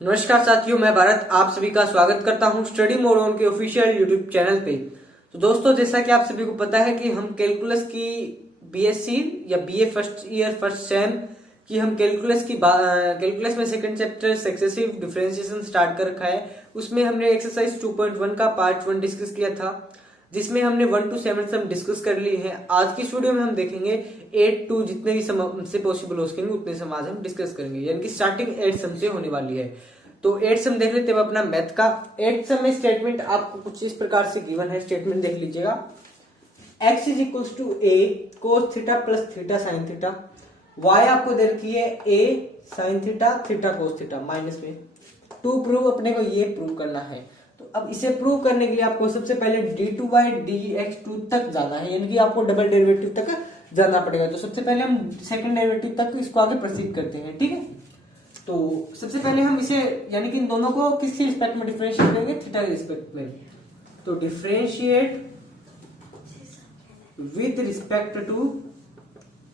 नमस्कार साथियों, मैं भारत आप सभी का स्वागत करता हूं स्टडी मोड ऑन के ऑफिशियल यूट्यूब चैनल पे। तो दोस्तों, जैसा कि आप सभी को पता है कि हम कैलकुलस की बीएससी या BA first year first sem की हम कैलकुलस में second chapter successive differentiation start कर रखा है। उसमें हमने एक्सरसाइज 2.1 का पार्ट 1 डिस्कस किया था, जिसमें हमने 1 to 7 सम डिस्कस कर लिए हैं। आज की इस वीडियो में हम देखेंगे 8 to जितने भी सम हमसे पॉसिबल हो सकेंगे उतने सम आज हम डिस्कस करेंगे, यानी कि स्टार्टिंग 8 सम से होने वाली है। तो 8 सम देख लेते हैं अपना मैथ का। 8 सम में स्टेटमेंट आपको कुछ इस प्रकार से गिवन है, स्टेटमेंट देख लीजिएगा। x is equal to a cos theta plus theta sine theta. y आपको दे रखी है a sine theta theta cos theta minus में। टू प्रूव अपने को ये प्रूव करना है। तो अब इसे प्रूव करने के लिए आपको सबसे पहले d2y dx2 तक जाना है, यानी कि आपको डबल डेरिवेटिव तक जाना पड़ेगा। तो सबसे पहले हम सेकंड डेरिवेटिव तक इसको आगे प्रोसीड करते हैं, ठीक है। तो सबसे पहले हम इसे यानी कि इन दोनों को किसके रिस्पेक्ट में डिफरेंशिएट करेंगे, थीटा के रिस्पेक्ट में। तो differentiate with respect to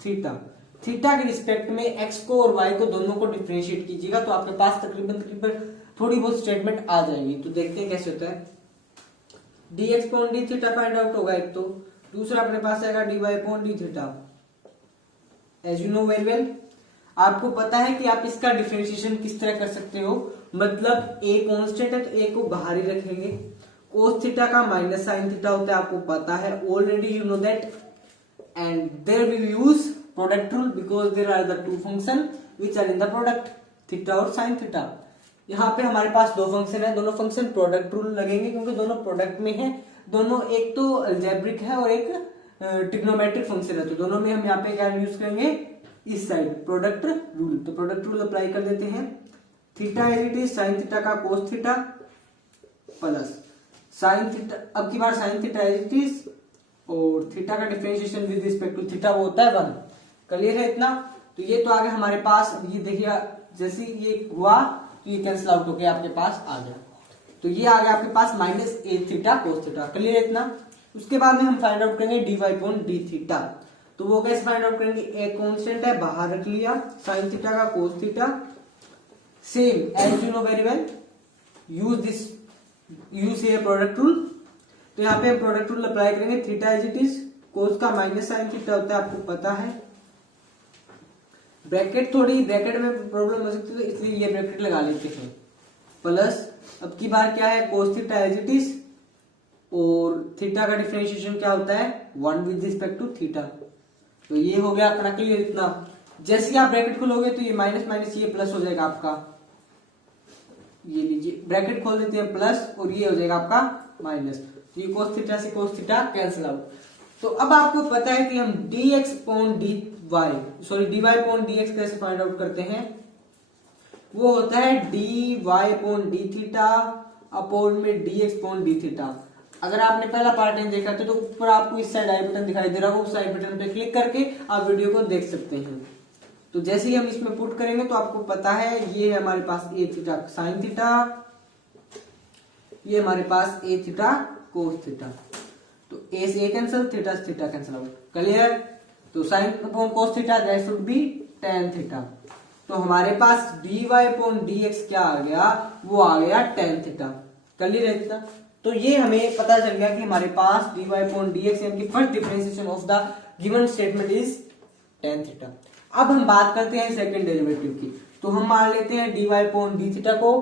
theta, theta के रिस्पेक्ट में x को और y को दोनों को डिफरेंशिएट कीजिएगा, तो आपके पास तकरीबन थोड़ी बहुत स्टेटमेंट आ जाएगी। तो देखते हैं कैसे होता है। dx upon D theta find out होगा एक, तो दूसरा अपने पास आएगा dy upon D theta. As you know very well, आपको पता है कि आप इसका डिफरेंशिएशन किस तरह कर सकते हो। मतलब a कांस्टेंट है तो a को बाहर ही रखेंगे। cos थीटा का माइनस साइन थीटा होता है, आपको पता है already, you know that. And there we use product rule because there are the two function which are in the product, theta और साइन थीटा। यहाँ पे हमारे पास दो फंक्शन है, दोनों फंक्शन प्रोडक्ट रूल लगेंगे क्योंकि दोनों प्रोडक्ट में है। दोनों एक तो अलजेब्रिक है और एक ट्रिग्नोमेट्रिक फंक्शन है, तो दोनों में हम यहाँ पे क्या यूज करेंगे, इस साइड प्रोडक्ट रूल। तो प्रोडक्ट रूल अप्लाई कर देते हैं। Theta as it is sine theta का cos theta plus sine theta, अब की बार sine theta as it is, और थीटा का differentiation with respect to theta वो होता है 1। क्लियर है इतना। तो ये तो आगे हमारे पास, ये देखिए जैसे ये हुआ तो ये कैंसिल आउट होके आपके पास आ गया। तो ये आ गया आपके पास minus A theta cos theta. Clear है इतना। उसके बाद में हम फाइंड आउट करेंगे D Y upon D theta. तो वो कैसे फाइंड आउट करेंगे, ए कांस्टेंट है बाहर रख लिया, साइन थीटा का cos theta same as you know very well, use ये प्रोडक्ट रूल। तो यहाँ पे प्रोडक्ट रूल अप्लाई करेंगे। Theta as it is, cos का माइनस साइन थीटा होता है, आपको पता है। ब्रैकेट में प्रॉब्लम हो सकती है, तो इसलिए ये ब्रैकेट लगा लेते हैं। प्लस अब की बार क्या है, cos theta as it is, और थीटा का डिफरेंशिएशन क्या होता है 1 विद रिस्पेक्ट टू थीटा। तो ये हो गया अपना क्लियर इतना। जैसे ही आप ब्रैकेट खोलोगे तो ये माइनस माइनस ये प्लस हो जाएगा आपका। ये लीजिए ब्रैकेट खोल देते हैं प्लस, और ये हो जाएगा आपका माइनस। तो ये कोस थीटा से कोस थीटा कैंसिल आउट। तो अब आपको पता है कि हम dx upon dy upon dx कैसे फाइंड आउट करते हैं। वो होता है dy upon D theta upon में dx अपॉन डी थीटा। अगर आपने पहला पार्ट नहीं देखा तो ऊपर आपको इस साइड आई बटन दिखाई दे रहा होगा, उस आई बटन पे क्लिक करके आप वीडियो को देख सकते हैं। तो जैसे ही हम इसमें पुट करेंगे तो आपको पता है ये है हमारे पास ए थीटा साइन थीटा, ये हमारे पास ए थीटा कोस थीटा। तो ए से ए कैंसिल, थीटा से थीटा कैंसिल आउट। क्लियर। तो sine upon cos theta that should B tan theta. तो हमारे पास dy अपॉन dx क्या आ गया, वो आ गया tan थीटा। क्लियर है इतना। तो ये हमें पता चल गया कि हमारे पास dy अपॉन dx यानी कि first differentiation of the given statement is tan theta. अब हम बात करते हैं सेकंड डेरिवेटिव की। तो हम मान लेते हैं dy अपॉन डी थीटा को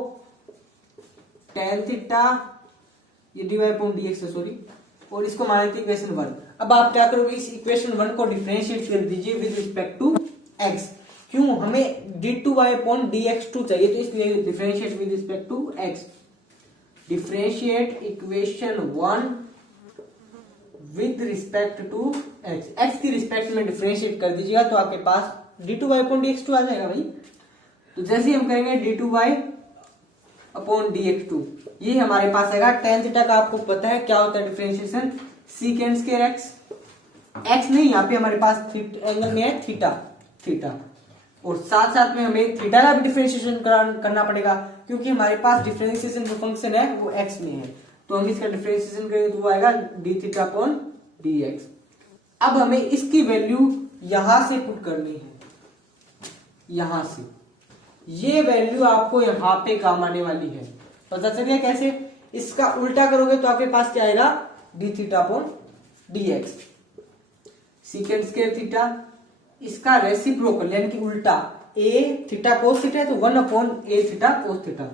tan थीटा, ये dy अपॉन dx है सॉरी, और इसको मान लेते हैं इक्वेशन 1। अब आप क्या करोगे, इस इक्वेशन 1 को डिफरेंशिएट कर दीजिए विद रिस्पेक्ट टू x। क्यों, हमें d2y अपॉन dx2 चाहिए, तो इसलिए differentiate with respect to x। Differentiate equation 1 with respect to x की रिस्पेक्ट में डिफरेंशिएट कर दीजिएगा, तो आपके पास d2y अपॉन dx2 आ जाएगा भाई। तो जैसे ही हम करेंगे d2y अपॉन dx2, ये हमारे पास आएगा tan थीटा का। आपको पता है क्या होता है डिफरेंशिएशन, सीकेंड स्क्वायर x नहीं, यहाँ पे हमारे पास एंगल में है थीटा, और साथ साथ में हमें थीटा का भी डिफरेंशिएशन करना पड़ेगा क्योंकि हमारे पास डिफरेंशिएशन जो फंक्शन है वो x में है। तो हम इसका डिफरेंशिएशन करेंगे तो वो आएगा डी थीटा अपॉन dx। अब हमें इसकी वैल्यू यहां से पुट करनी है, यहां से। ये वैल्यू आपको यहाँ पे काम आने वाली है। पता चलिए कैसे? इसका उल्टा करोगे तो आपके पास क्या आएगा, D theta upon d x secant square theta. इसका रेसिप्रोकल यानी कि उल्टा, ए थीटा कोस थीटा है तो 1 अपॉन ए थीटा कोस थीटा,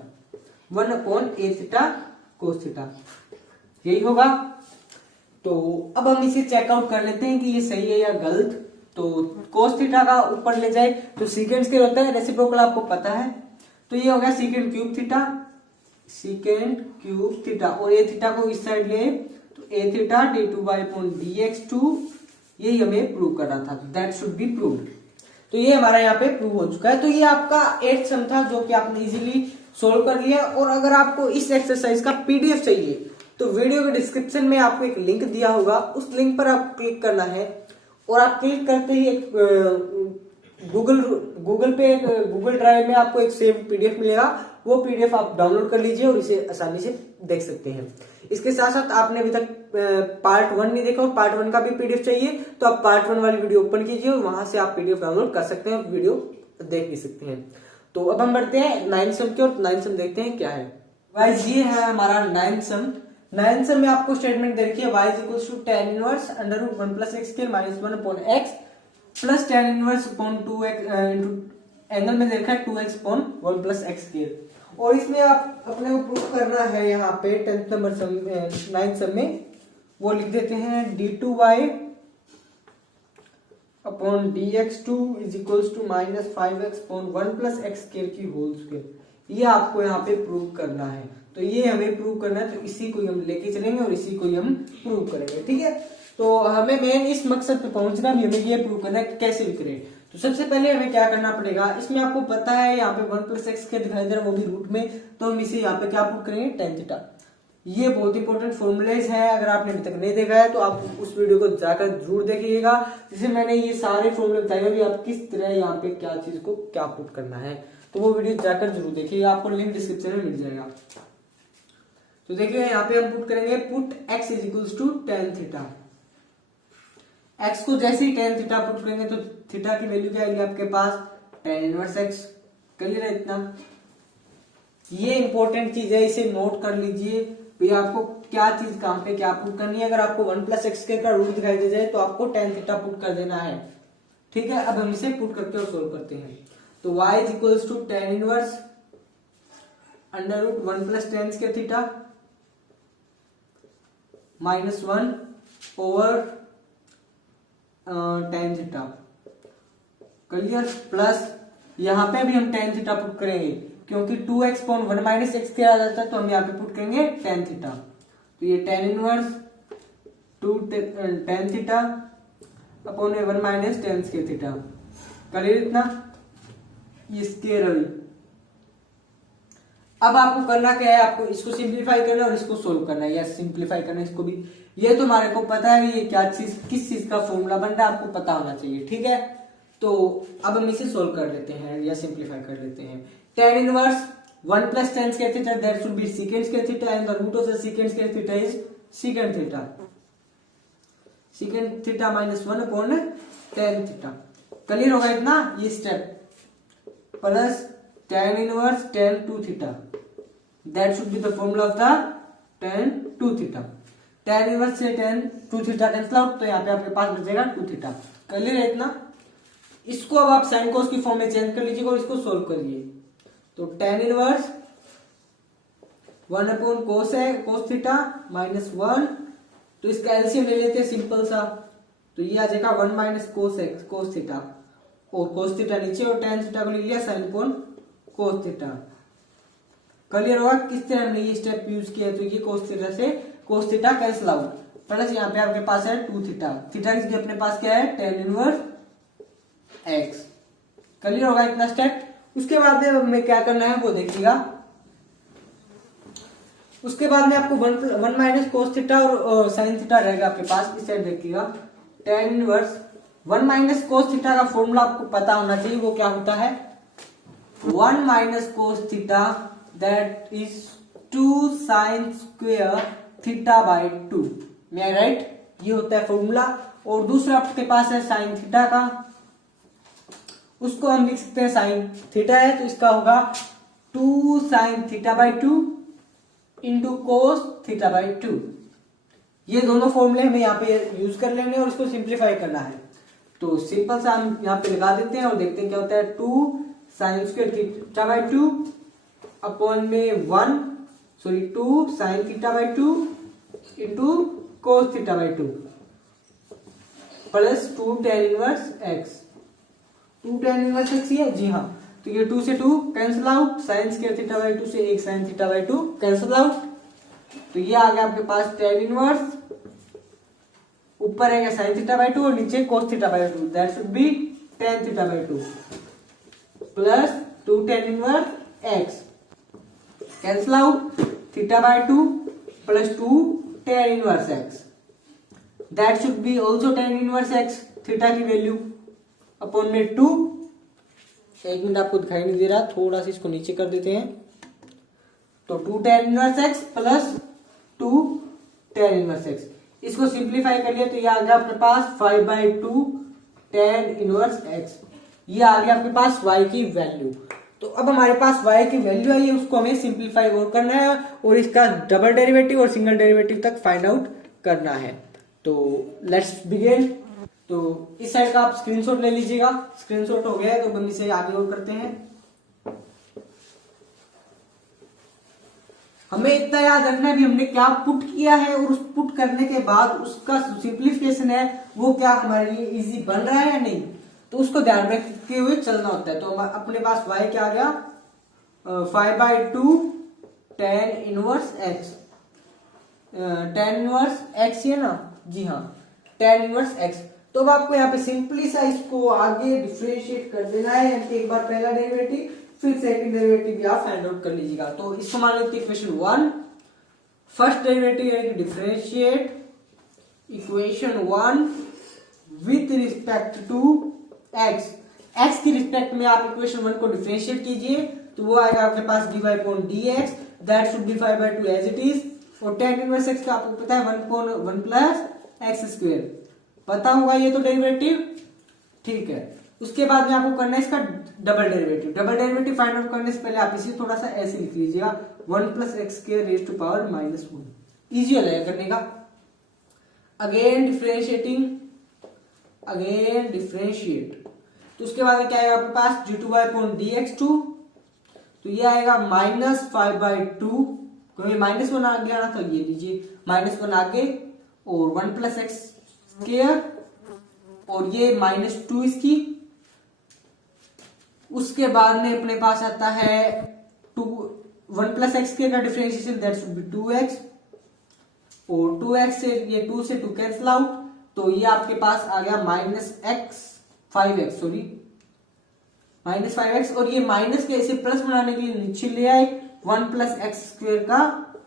1 अपॉन ए थीटा कोस थीटा, यही होगा। तो अब हम इसे चेकआउट कर लेते हैं कि ये सही है या गलत। तो कोस थीटा का ऊपर ले जाए तो सीकेंड स्क्वायर होता है, रेसिप्रोकल आपको पता है, तो ये हो गया secant cube theta, secant cube theta, और ए थीटा को इस साइड ले तो a theta d two by upon d x two, यही हमें प्रूव करना था, दैट शुड बी प्रूव्ड। तो ये हमारा यहाँ पे प्रूव हो चुका है। तो ये आपका 8th सम था जो कि आपने इजीली सोल्व कर लिया। और अगर आपको इस एक्सरसाइज का पीडीएफ चाहिए तो वीडियो के डिस्क्रिप्शन में आपको एक लिंक दिया होगा, उस लिंक पर आप क्लिक करना है और आप क्लिक करते ही एक गूगल ड्राइव में आपको एक सेव पीडीएफ मिलेगा, वो पीडीएफ आप डाउनलोड कर लीजिए और इसे आसानी से देख सकते हैं। इसके साथ साथ आपने अभी तक पार्ट 1 नहीं देखा, पार्ट 1 का भी पीडीएफ चाहिए तो आप पार्ट 1 वाली वीडियो ओपन कीजिए और वहां से आप पीडीएफ डाउनलोड कर सकते हैं, वीडियो देख भी सकते हैं। तो अब हम बढ़ते हैं 9th सम की, और 9th सम देखते हैं क्या है। गाइस ये है हमारा 9th सम। 9th सम में आपको स्टेटमेंट दे रखी है y equals to tan inverse under root 1 plus x square minus 1 upon X plus tan inverse upon 2x into angle में दे रखा है 2x upon 1 plus x square. और इसमें आप अपने को प्रूव करना है यहाँ पे 10th नंबर सम 9th सम में, वो लिख देते हैं d2y upon dx2 is equals to minus 5x upon 1 plus x square की होल स्क्वायर। ये आपको यहाँ पे प्रूव करना है। तो ये हमें प्रूव करना है, तो इसी को हम लेके चलेंगे और इसी को हम प्रूव करेंगे, ठीक है। तो हमें मेन इस मकसद पे पहुंचना भी, हमें ये प्रूव करना है कि कैसे भी करें। तो सबसे पहले हमें क्या करना पड़ेगा, इसमें आपको पता है यहाँ पे 1 प्लस एक्स के दिखाई दे रहा है, वो भी रूट में, तो हम इसे यहाँ पे क्या प्रूव करेंगे, tan थीटा। ये बहुत इंपॉर्टेंट फॉर्मूलेज है, अगर आपने अभी तक नहीं देखा है तो आप उस वीडियो को जाकर जरूर देखिएगा, जिसमें मैंने ये सारे फॉर्मूले बताए भी आप किस तरह यहाँ पे क्या चीज को क्या पुट करना है। तो वो वीडियो जाकर जरूर देखिएगा, आपको लिंक डिस्क्रिप्शन में मिल जाएगा। तो देखिए यहाँ पे हम पुट करेंगे, put x is equals to tan theta. x को जैसे ही tan थीटा पुट करेंगे तो थीटा की वैल्यू क्या आएगी आपके पास, tan इनवर्स x। क्लियर है इतना? ये इंपॉर्टेंट चीज है, इसे नोट कर लीजिए भाई, आपको क्या चीज कहां पे क्या पुट करनी है। अगर आपको 1 प्लस एक्स का रूट दिखाई दे जाए तो आपको tan थीटा पुट कर देना है, ठीक है। अब हम इसे पुट करके और सोल्व करते हैं। तो y is equals to tan inverse under root 1 plus tan square theta minus 1 over tan theta. Clear? Plus यहां पे भी हम tan थीटा पुट करेंगे, क्योंकि 2x अपॉन 1 माइनस एक्स क्या आ जाता है, तो हम यहाँ पे पुट करेंगे tan थीटा। तो ये tan inverse 2 tan theta upon 1 minus tan square theta. Clear इतना? ये स्क्वायर अभी। अब आपको करना क्या है, आपको इसको सिंप्लीफाई करना है और इसको सोल्व करना है, या सिंप्लीफाई करना है इसको भी। ये तो हमारे को पता है ये क्या चीज, किस चीज का फॉर्मूला बन रहा है, आपको पता होना चाहिए, ठीक है। तो अब हम इसे सोल्व कर लेते हैं या सिंप्लीफाई कर लेते हैं। tan inverse 1 plus tan square theta, that should be secant square theta, and the root of the secant square theta is secant theta. Secant theta minus 1 upon tan theta. Clear होगा इतना? ये step plus tan inverse tan 2 theta, that should be the formula of the tan 2 theta. tan inverse से tan 2 theta cancel out, तो यहाँ पे आपके पास बचेगा 2 theta। Clear है इतना? इसको अब आप साइन कोस की फॉर्म में चेंज कर लीजिएगा और इसको सोल्व करिए। तो tan इनवर्स 1 अपॉन कोस है कोस थीटा माइनस 1, तो इसका एलसीएम ले लेते हैं सिंपल सा, तो ये आ जाएगा 1 minus cos x cos theta, और कोस थीटा नीचे और tan थीटा को लिख लिया साइन अपॉन कोस थीटा। क्लियर होगा किस तरह हमने ये स्टेप यूज किया? तो ये कोस थीटा से cos theta cancel out, plus यहाँ पे आपके पास है 2 थीटा, थीटा की जगह अपने पास क्या है, tan इनवर्स एक्स। क्लियर होगा इतना स्टेप? उसके बाद में हमें क्या करना है वो देखिएगा। उसके बाद में आपको 1 माइनस कोस थीटा और साइन थीटा रहेगा आपके पास, इस साइड देखिएगा। tan inverse 1 minus cos theta का फॉर्मूला आपको पता होना चाहिए, वो क्या होता है, 1 minus cos theta that is 2 sine square theta by 2, मैं राइट? ये होता है फॉर्मूला। और दूसरा आपके पास है साइन थीटा का, उसको हम लिख सकते हैं साइन थीटा है, तो इसका होगा 2 sine theta by 2 into cos theta by 2। ये दोनों फॉर्मूले हमें यहाँ पे यूज कर लेने और उसको सिंप्लीफाई करना है। तो सिंपल सा हम यहाँ पे लगा देते हैं और देखते हैं क्या होता है। 2 sine square theta by 2 upon में 2 sine theta by 2 into cos theta by 2 plus 2 tan inverse x. 2 tan inverse x है जी हाँ, तो ये 2 से 2 cancel out, sine square theta by 2 से 1 sine theta by 2 cancel out. तो ये आ गया आपके पास tan इनवर्स, ऊपर है साइन थीटा बाई 2 और नीचे cos theta by 2, that should B tan theta by 2 plus 2 tan inverse x cancel out, theta by 2 plus 2 tan inverse x, that should B also tan inverse x, theta की value upon में 2। एक minute आपको दिखाई नहीं दे रहा, थोड़ा सा इसको नीचे कर देते हैं। तो 2 tan inverse x plus 2 tan inverse x, इसको सिंप्लीफाई कर लिया तो ये आ गया आपके पास 5/2 tan इनवर्स एक्स। ये आ गया आपके पास y की वैल्यू। तो अब हमारे पास y की वैल्यू आई है, उसको हमें सिंप्लीफाई और करना है और इसका डबल डेरिवेटिव और सिंगल डेरिवेटिव तक फाइंड आउट करना है। तो लेट्स बिगिन। तो इस साइड का आप स्क्रीनशॉट ले लीजिएगा, स्क्रीनशॉट हो गया है तो बंदी से आगे और करते हैं। हमें इतना याद रखना है भी हमने क्या पुट किया है और उस पुट करने के बाद उसका सिंप्लीफिकेशन है वो क्या हमारे लिए इजी बन रहा है या नहीं, तो उसको ध्यान रखते हुए चलना होता है। तो अपने पास y क्या आ गया 5/2 tan inverse x, tan inverse x है ना जी हाँ, tan इनवर्स x। तो अब आपको यहाँ पे सिंपली सा इसको आगे डिफरेंशिएट कर देना है, यानी एक बार पहला डेरिवेटिव फिर सेकंड डेरिवेटिव भी आप फाइंड आउट कर लीजिएगा। तो इसको मान लेते हैं इक्वेशन 1, फर्स्ट डेरिवेटिव है differentiate equation 1 with respect to x। x की रिस्पेक्ट में आप इक्वेशन 1 को डिफरेंशिएट कीजिए तो वो आएगा आपके पास dy/dx, that should be 5/2 as it is. और tan इनवर्स x का आपको पता है 1/1 प्लस एक्स स्क्वायर, पता होगा ये तो डेरिवेटिव, ठीक है। उसके बाद में आपको करना है इसका double derivative. Double derivative find out करने से पहले आप इसे थोड़ा सा ऐसे लिख लीजिएगा 1 plus x square raise to power -1, easy हो जाएगा करने का। अगेन डिफरेंशिएटिंग, अगेन डिफरेंशिएट, तो उसके बाद क्या आएगा आपके पास d2/dx2, तो ये आएगा -5/2, क्योंकि -1 आ गया ना तो ये लीजिए -1 आगे और 1 प्लस एक्स स्क्वायर और ये -2 इसकी। उसके बाद में अपने पास आता है 1 प्लस एक्स स्क्वायर का differentiation, that should B 2x और 2x से ये 2 से 2 कैंसिल आउट, तो ये आपके पास आ गया -5x और ये माइनस के इसे प्लस बनाने के लिए नीचे ले आए 1 प्लस एक्स स्क्वायर का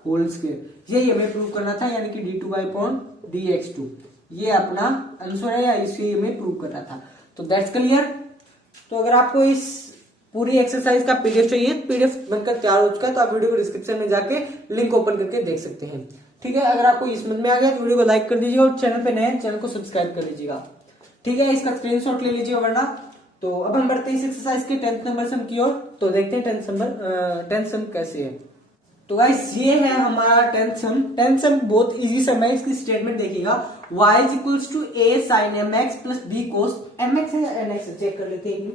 होल स्क्वायर। यही हमें प्रूव करना था, यानी कि d2/dx2 ये अपना आंसर है या इसे हमें प्रूव करना था। तो दैट्स क्लियर। तो अगर आपको इस पूरी एक्सरसाइज का पीडीएफ चाहिए, पीडीएफ बनकर तैयार हो चुका है, तो आप वीडियो को डिस्क्रिप्शन में जाके लिंक ओपन करके देख सकते हैं, ठीक है। अगर आपको ये समझ में आ गया तो वीडियो को लाइक कर दीजिएगा और चैनल पे नए हैं चैनल को सब्सक्राइब कर लीजिएगा, ठीक है। इसका स्क्रीनशॉट ले लीजिएगा वरना। तो अब हम बढ़ते हैं इस एक्सरसाइज के 10th नंबर सम की ओर, तो देखते हैं 10th सम कैसे है। तो गाइस ये है हमारा 10th सम। 10th सम बहुत इजी सम है, इसकी स्टेटमेंट देखिएगा y is equals to a sin mx plus b cos mx है या nx है, चेक कर लेते हैं।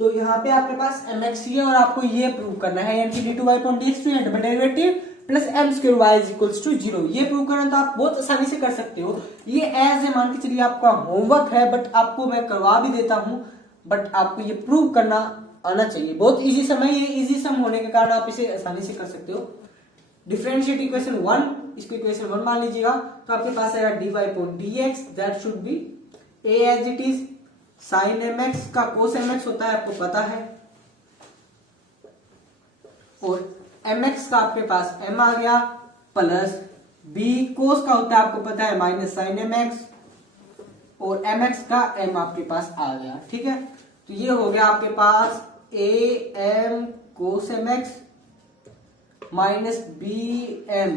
तो यहाँ पे आपके पास mx ही है और आपको ये प्रूव करना है, यानी कि d2/dx2 है double derivative plus m square y is equals to 0, ये प्रूव करना तो आप बहुत आसानी से कर सकते हो। ये एज है, मान के चलिए आपका होमवर्क है, बट आपको मैं करवा भी देता हूँ, बट आपको ये प्रूव करना आना चाहिए। बहुत इजी सम है, ये इजी सम होने के कारण आप इसे आसानी से कर सकते हो। डिफरेंशिएट इक्वेशन 1, इसको इक्वेशन 1 मान लीजिएगा, तो आपके पास आएगा dy/dx, that should be a as it is, sin mx का cos mx होता है आपको पता है, और mx का आपके पास m आ गया, प्लस b cos का होता है आपको पता है माइनस sin mx, और mx का m आपके पास आ गया, ठीक है। तो ये हो गया आपके पास am cos mx minus bm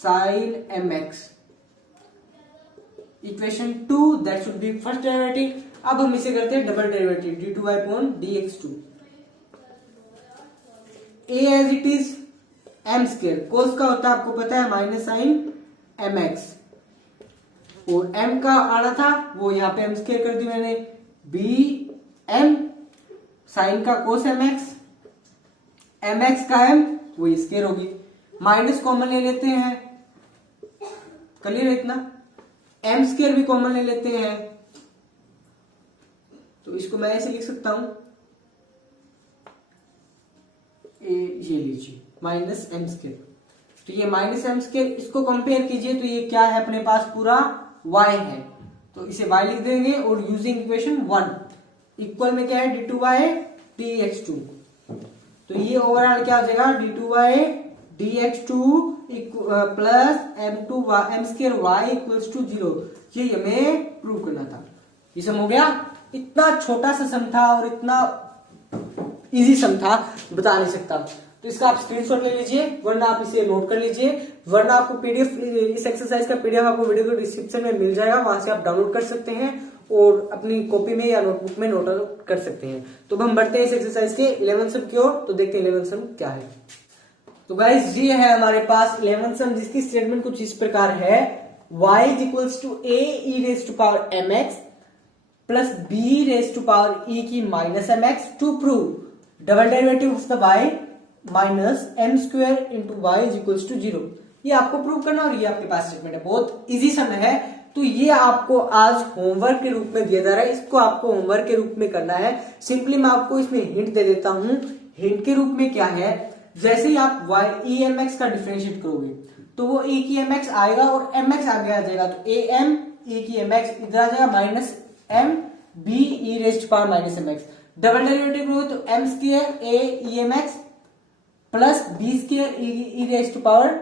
sin mx, equation 2, that should be first derivative. अब हम इसे करते हैं double derivative d two y upon d x two, a as it is m square, cos का होता है आपको पता है माइनस साइन एम एक्स, और एम का आना था वो यहाँ पे एम स्क्र कर दी मैंने, बी एम साइन का कोस एम एक्स का एम वो स्क्र होगी, माइनस कॉमन ले लेते हैं, क्लियर इतना, एम स्क्र भी कॉमन ले लेते हैं, तो इसको मैं ऐसे लिख सकता हूं, ये लीजिए माइनस एम स्क्र, तो ये माइनस एम स्क्र, इसको कंपेयर कीजिए तो ये क्या है अपने पास पूरा y है, तो इसे y लिख देंगे और यूजिंग इक्वेशन 1 इक्वल में क्या है d two y d x two, तो ये ओवरऑल क्या हो जाएगा d two y d x two plus m square y equals to 0, ये हमें प्रूव करना था। ये सम हो गया, इतना छोटा सा सम था और इतना इजी सम था बता नहीं सकता, तो इसका आप स्क्रीनशॉट ले लीजिए, वरना आप इसे नोट कर लीजिए, वरना आपको पीडीएफ इस एक्सरसाइज का पीडीएफ आपको वीडियो के डिस्क्रिप्शन में मिल जाएगा, वहां से आप डाउनलोड कर सकते हैं और अपनी कॉपी में या नोटबुक में नोट आउट कर सकते हैं। तो अब हम बढ़ते हैं इस एक्सरसाइज के 11th सम की ओर, तो देखते हैं 11th सम क्या है। तो गाइस ये है हमारे पास 11th सम, जिसकी स्टेटमेंट कुछ इस प्रकार है, y is equals to a e raise to power m x plus b raise to power e की minus m x to prove double derivative of the y minus m square into y is equals to 0, ये आपको prove करना और ये आपके पास statement है, बहुत easy सम है। तो ये आपको आज होमवर्क के रूप में दिया जा रहा है, इसको आपको होमवर्क के रूप में करना है। सिंपली मैं आपको इसमें हिंट दे देता हूं, हिंट के रूप में क्या है, जैसे ही आप वाई ई एम एक्स का डिफरेंशिएट करोगे तो वो ए की एम एक्स आएगा और एम एक्स आगे आ जाएगा, तो ए एम ए की एम एक्स इधर आ जाएगा minus m b e raise power minus m x, double derivative करोगे तो m square a e m x plus b square e raise to power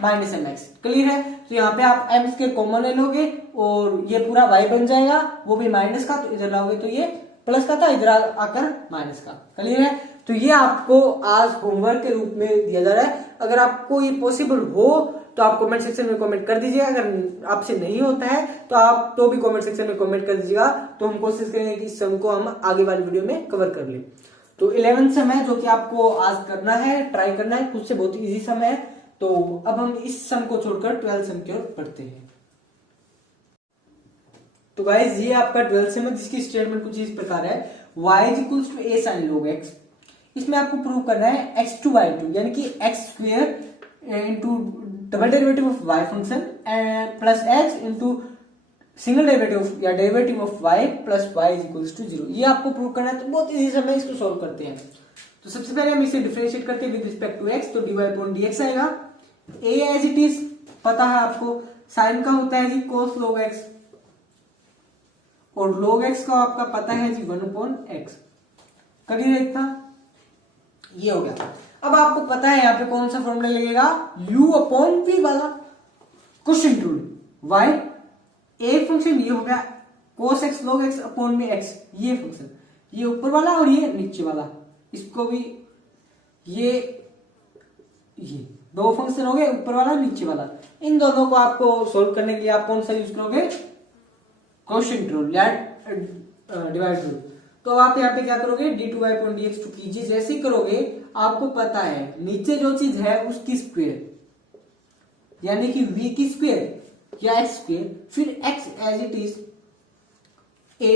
minus m x, clear है। तो यहाँ पे आप एम स्क्वायर कॉमन ले लोगे और ये पूरा y बन जाएगा, वो भी माइनस का, तो इधर लाओगे तो ये प्लस का था, इधर आकर माइनस का, क्लियर है। तो ये आपको आज होमवर्क के रूप में दिया जा रहा है, अगर आपको ये पॉसिबल हो तो आप कमेंट सेक्शन में कमेंट कर दीजिए, अगर आपसे नहीं होता है तो आप तो भी कमेंट सेक्शन में कमेंट कर दीजिएगा, तो हम कोशिश करेंगे कि इस सम को हम आगे वाली वीडियो में कवर कर लें। तो 11th सम है जो कि आपको आज करना है, ट्राई करना है, खुद से बहुत इजी सम है। तो अब हम इस सम को छोड़कर 12th सम की ओर बढ़ते हैं। तो गाइस ये आपका 12th सम है, जिसकी स्टेटमेंट कुछ इस प्रकार है, y is equals to a sin log x, इसमें आपको प्रूव करना है x टू y2 यानी कि x square into double derivative of y function plus x into single derivative या derivative of y plus y is equals to 0, ये आपको prove करना है। तो बहुत इजी सम है, इसको सॉल्व करते हैं। तो सबसे पहले हम इसे डिफरेंशिएट करते हैं विद रिस्पेक्ट टू x, तो dy अपॉन dx आएगा, a एज इट इज पता है आपको, साइन का होता है जी cos log x और log x का आपका पता है जी 1 अपॉन x, क्लियर है इतना, ये हो गया। अब आपको पता है यहाँ पे कौन सा फॉर्मूला लगेगा, u अपॉन v वाला, क्वेश्चन रूल, y एक फंक्शन ये हो गया cos x log x upon में x, ये फंक्शन, ये ऊपर वाला और ये नीचे वाला, इसको भी ये दो फंक्शन हो गए, ऊपर वाला नीचे वाला, इन दोनों को आपको सोल्व करने के लिए आप कौन सा यूज करोगे, क्वोशिएंट रूल या डिवाइड रूल। तो आप यहाँ पे क्या करोगे, d two y upon d x two कीजिए, जैसे ही करोगे आपको पता है नीचे जो चीज है उसकी स्क्वायर यानी कि v की स्क्वायर या एक्स स्क्वायर, फिर x as it is, a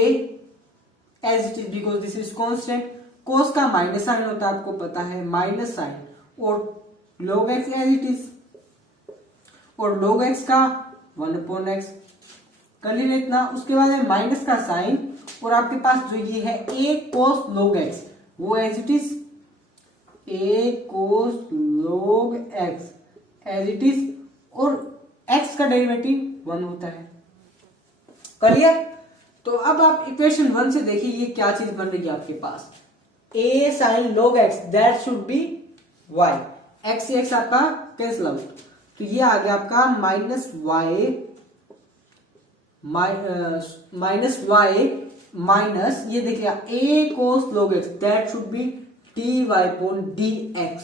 as it is because this is constant, cos का माइनस साइन होता है आपको पता है, माइनस साइन, और log x as it is, और log x का 1 अपॉन x, कर लीजिए इतना। उसके बाद है माइनस का साइन, और आपके पास जो ये है a cos log x, वो as it is a cos log x as it is, और x का डेरिवेटिव 1 होता है, क्लियर। तो अब आप इक्वेशन 1 से देखिए ये क्या चीज बन रही है आपके पास, a sin log x that should B y, x से x आपका कैंसिल आउट, तो ये आ गया आपका माइनस y माइनस ये देखिए a cos log x that should B dy upon dx,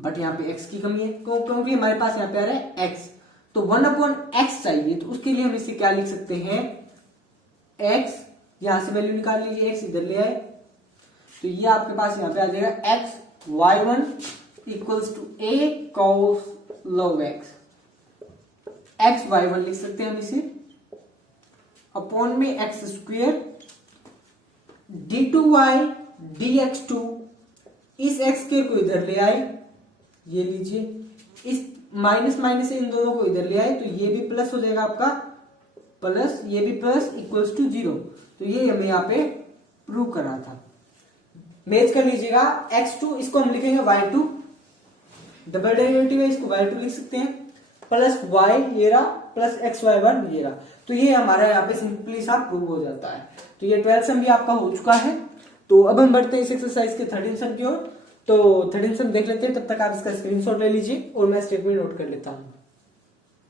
but यहाँ पे x की कमी है क्योंकि हमारे पास यहाँ पे आ रहा है x, तो 1 अपॉन x चाहिए, तो उसके लिए हम इसे क्या लिख सकते हैं, x, यहां से वैल्यू निकाल लीजिए, x इधर ले आए तो ये आपके पास यहाँ पे आ जाएगा x y1 equals to a cos log x, x y1 लिख सकते हैं हम इसे अपॉन में x स्क्वेयर d2y dx2, इस x स्क्वेयर को इधर ले आए, ये लीजिए, इस माइनस माइनस से इन दोनों को इधर ले आए तो ये भी प्लस हो जाएगा आपका, प्लस ये भी प्लस इक्वल्स टू 0। तो ये हमें यहाँ पे प्रूव करना था। मैच कर लीजिएगा x2, इसको हम लिखेंगे y2, डबल डेरिवेटिव है, इसको y2 लिख सकते हैं, प्लस y ये रहा, प्लस x y1 ये रहा। तो ये हमारा यहाँ पे सिंपली सा प्रूव हो जाता है। तो ये 12th सम भी आपका हो चुका है। तो अब हम बढ़ते हैं इस एक्सरसाइज के 13th सम की ओर। तो 13th सम देख लेते हैं, तब तक आप इसका स्क्रीनशॉट ले लीजिए और मैं स्टेटमेंट नोट कर लेता हूँ।